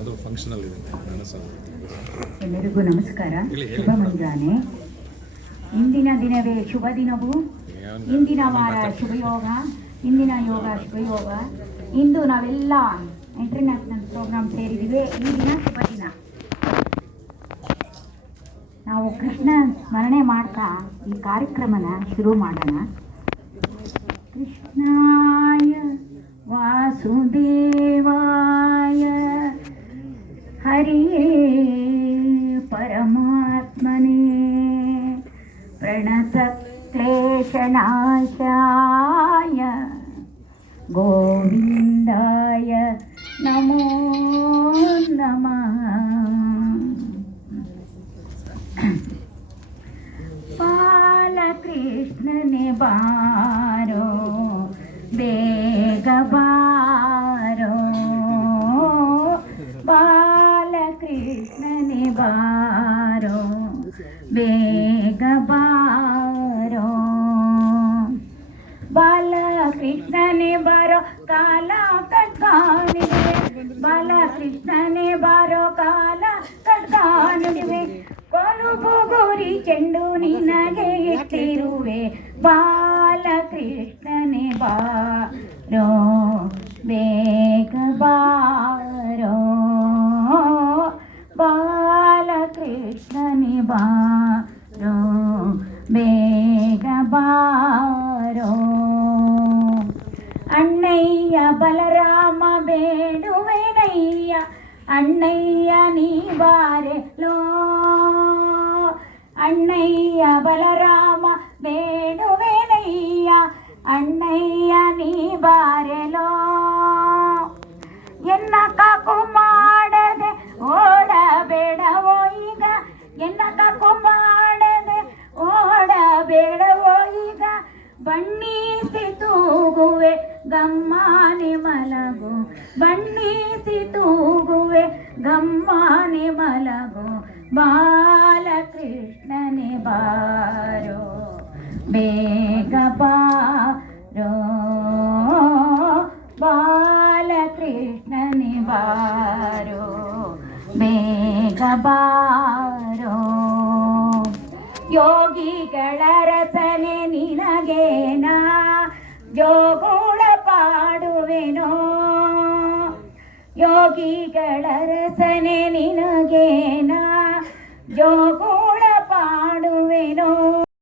ಅದು ಫಂಕ್ಷನಲ್ ಇದೆ. ಎಲ್ಲರಿಗೂ ನಮಸ್ಕಾರ, ಶುಭ ಮುಂಜಾನೆ. ಇಂದಿನ ದಿನವೇ ಶುಭ ದಿನವು, ಇಂದಿನ ವಾರ ಶುಭಯೋಗ, ಇಂದಿನ ಯೋಗ ಶುಭಯೋಗ. ಇಂದು ನಾವೆಲ್ಲ ಇಂಟರ್ನ್ಯಾಷನಲ್ ಪ್ರೋಗ್ರಾಮ್ ಸೇರಿದ್ದೀವಿ. ಈ ದಿನ ಶುಭ ದಿನ. ನಾವು ಕೃಷ್ಣ ಸ್ಮರಣೆ ಮಾಡ್ತಾ ಈ ಕಾರ್ಯಕ್ರಮನ ಶುರು ಮಾಡೋಣ. ಕೃಷ್ಣಾಯ ವಾಸುದೇವಾಯ ಹರಿಯೇ ಪರಮಾತ್ಮನೇ ಪ್ರಣತಕ್ಲೇಶನಾಶಾಯ ಗೋವಿಂದಾಯ ನಮೋ ನಮಃ. ಬಾಲಕೃಷ್ಣನೇ ಬಾರೋ ಬೇಗ ಬಾರೋ, ಬಾಲಕೃಷ್ಣನೇ ಬಾರೋ ಬೇಗ ಬಾರೋ, ಬಾಲಕೃಷ್ಣನೇ ಬಾರೋ ಕಾಲ ಕಟ್ಕಾಣಿವೆ, ಬಾಲಕೃಷ್ಣನೇ ಬಾರೋ ಕಾಲ ಕಟ್ಕಾಣಿವೆ, ಕೊಲುಬು ಗುರಿ ಚೆಂಡು ನಿನಗೆ ಇಟ್ಟಿರುವೆ, ಬಾಲಕೃಷ್ಣನೇ ಬಾರೋ ಬೇಗ ಬಾರೋ, ಬಾಲಕೃಷ್ಣನೇ ಬಾರೋ ಬೇಗ ಬಾರೋ. ಅಣ್ಣಯ್ಯ ಬಲರಾಮ ಬೇಡುವೆನಯ್ಯ, ಅಣ್ಣಯ್ಯ ನೀ ಬಾರೆಲೋ, ಅಣ್ಣಯ್ಯ ಬಲರಾಮ ಬೇಡುವೆನಯ್ಯ, ಅಣ್ಣಯ್ಯ ನೀ ಬಾರೆಲೋ. ಎನ್ನ ಕಾಕು ಮಾಡದೆ ಓಡಬೇಡವೋ ಈಗ, ಎನ್ನ ಕಾಕು ಮಾಡದೆ ಓಡಬೇಡವೋ ಈಗ, ಬಣ್ಣಿಸಿ ತೂಗುವೆ ಗಮ್ಮಾನೆ ಮಲಗು, ಬಣ್ಣಿಸಿ ತೂಗುವೆ ಗಮ್ಮಾನೆ ಮಲಗು, ಬಾಲಕೃಷ್ಣನೇ ಬಾರೋ ಬೇಗ ಬಾರೋ, ಬಾಲಕೃಷ್ಣನೇ ಬಾರೋ ಬೇಗ ಬಾರೋ. ಯೋಗಿಗಳ ರಚನೆ ನಿನಗೇನ ಜೋಗುಳ ಪಾಡುವೆನೋ, ಯೋಗಿಗಳ ರಚನೆ ನಿನಗೇನ ಜೋಗುಳ